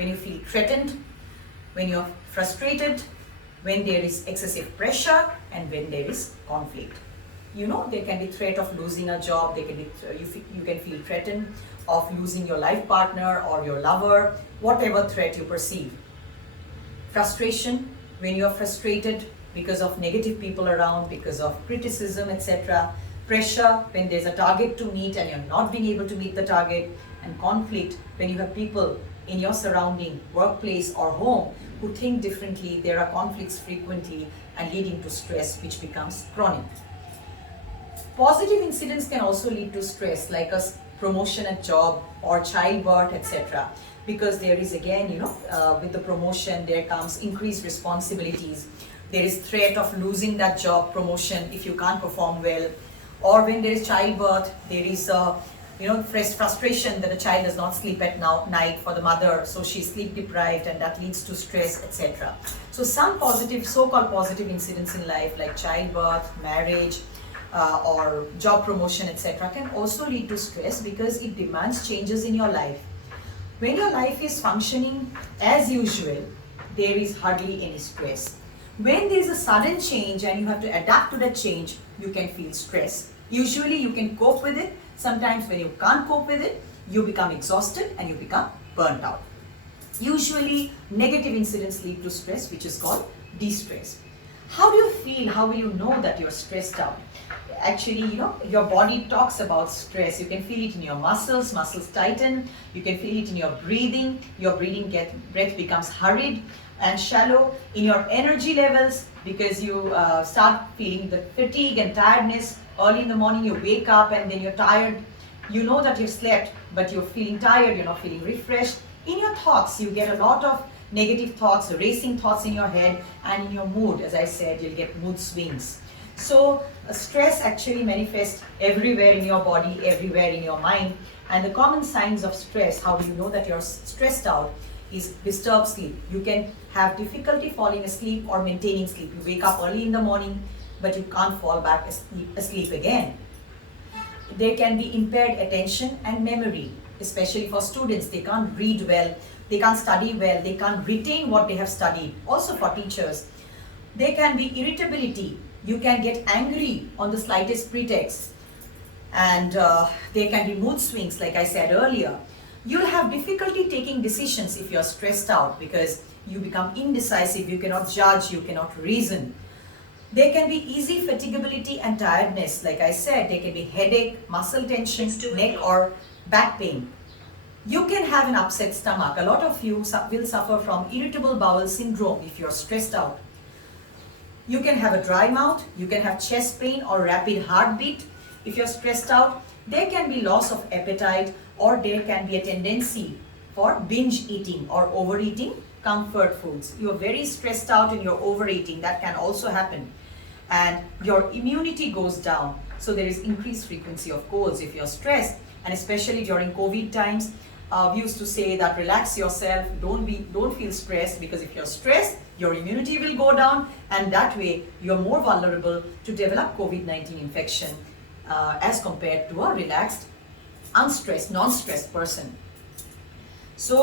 when you feel threatened, when you're frustrated, when there is excessive pressure, and when there is conflict. You know, there can be threat of losing a job, there can be, you can feel threatened of losing your life partner or your lover, whatever threat you perceive. Frustration, when you are frustrated because of negative people around, because of criticism, etc. Pressure, when there's a target to meet and you're not being able to meet the target. And conflict, when you have people in your surrounding, workplace or home, who think differently, there are conflicts frequently and leading to stress, which becomes chronic. Positive incidents can also lead to stress, like a promotion at job or childbirth, etc. Because there is again, with the promotion, there comes increased responsibilities. There is threat of losing that job promotion if you can't perform well. Or when there is childbirth, there is frustration that the child does not sleep at night for the mother, so she's sleep deprived, and that leads to stress, etc. So some positive, so-called positive incidents in life, like childbirth, marriage, or job promotion, etc., can also lead to stress because it demands changes in your life. When your life is functioning as usual, there is hardly any stress. When there is a sudden change and you have to adapt to that change, you can feel stress. Usually you can cope with it. Sometimes when you can't cope with it, you become exhausted and you become burnt out. Usually negative incidents lead to stress, which is called de-stress. How do you feel? How will you know that you're stressed out? Actually, your body talks about stress. You can feel it in your muscles tighten. You can feel it in your breathing. Your breath becomes hurried and shallow. In your energy levels, because you start feeling the fatigue and tiredness. Early in the morning, you wake up and then you're tired. You know that you've slept, but you're feeling tired. You're not feeling refreshed. In your thoughts, you get a lot of negative thoughts, racing thoughts in your head, and in your mood, as I said, you'll get mood swings. So stress actually manifests everywhere in your body, everywhere in your mind. And the common signs of stress, how do you know that you're stressed out, is disturbed sleep. You can have difficulty falling asleep or maintaining sleep. You wake up early in the morning, but you can't fall back asleep again. There can be impaired attention and memory, especially for students. They can't read well, they can't study well, they can't retain what they have studied. Also for teachers. There can be irritability. You can get angry on the slightest pretext. And there can be mood swings, like I said earlier. You'll have difficulty taking decisions if you're stressed out because you become indecisive, you cannot judge, you cannot reason. There can be easy fatigability and tiredness. Like I said, there can be headache, muscle tension, neck or back pain. You can have an upset stomach. A lot of you will suffer from irritable bowel syndrome if you're stressed out. You can have a dry mouth, you can have chest pain or rapid heartbeat if you're stressed out. There can be loss of appetite, or there can be a tendency for binge eating or overeating comfort foods. You're very stressed out and you're overeating, that can also happen. And your immunity goes down, so there is increased frequency of colds if you're stressed. And especially during COVID times, we used to say that relax yourself, don't feel stressed, because if you're stressed, your immunity will go down, and that way you're more vulnerable to develop COVID-19 infection as compared to a relaxed, unstressed, non-stressed person. So